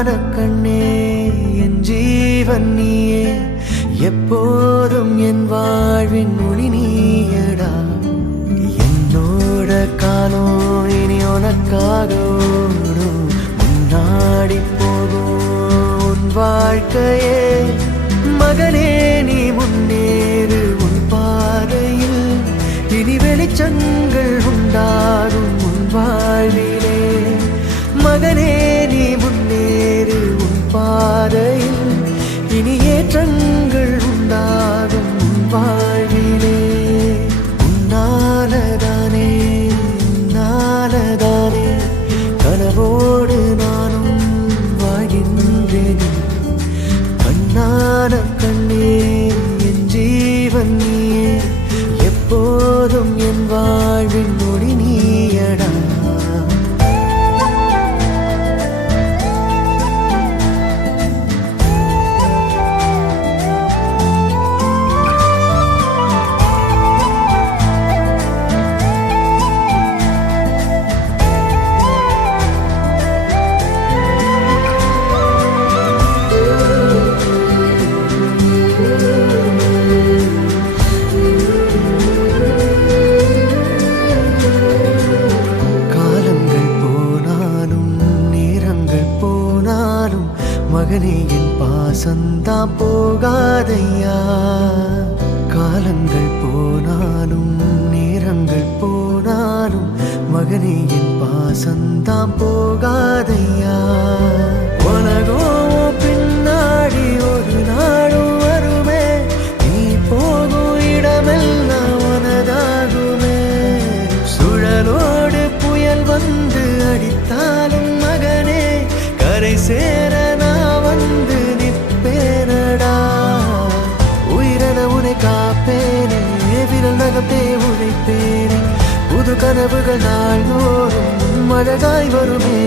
கண்ணே என் ஜீவன் நீயே எப்போதும் என் வாழ்வின் மொழி நீயடா என்னோட காலம் இனி உனக்காக ஓடும் முன்னாடி போகும் உன் வாழ்க்கையே மகனே நீ முன்னேறு உன் பாதையில் இனி வெளிச்சங்கள் உண்டாகும் உன் வாழ்விலே மகனே நீ முன்னேறு உன் பாதையில் இனி ஏற்றங்கள் உண்டாகும் உன் வாழ்விலே உன்னாலதானே கனவோடு நானும் வாழ்கின்றேன் கண்ணான கண்ணே என் ஜீவன் நீயே எப்போதும் என் வாழ்வின் மொழி நீயடா மகனே என் பாசந்தாம் போகாதையா காலங்கள் போனாலும் நேரங்கள் போனாலும் மகனே என் பாசந்தாம் போகாதையா உலகோ பின்னாடி ஒரு நாளும் வருமே நீ போகும் இடமெல்லாம் உனதாகுமே சுழலோடு புயல் வந்து அடித்தாலும் மகனே கரை சேர வந்து நிற்பேனடா உயிரென உனை காப்பேனே விரல் நகத்தே உழைப்பேனே புது கனவுகள் நாள்தோறும் அழகாய் வருமே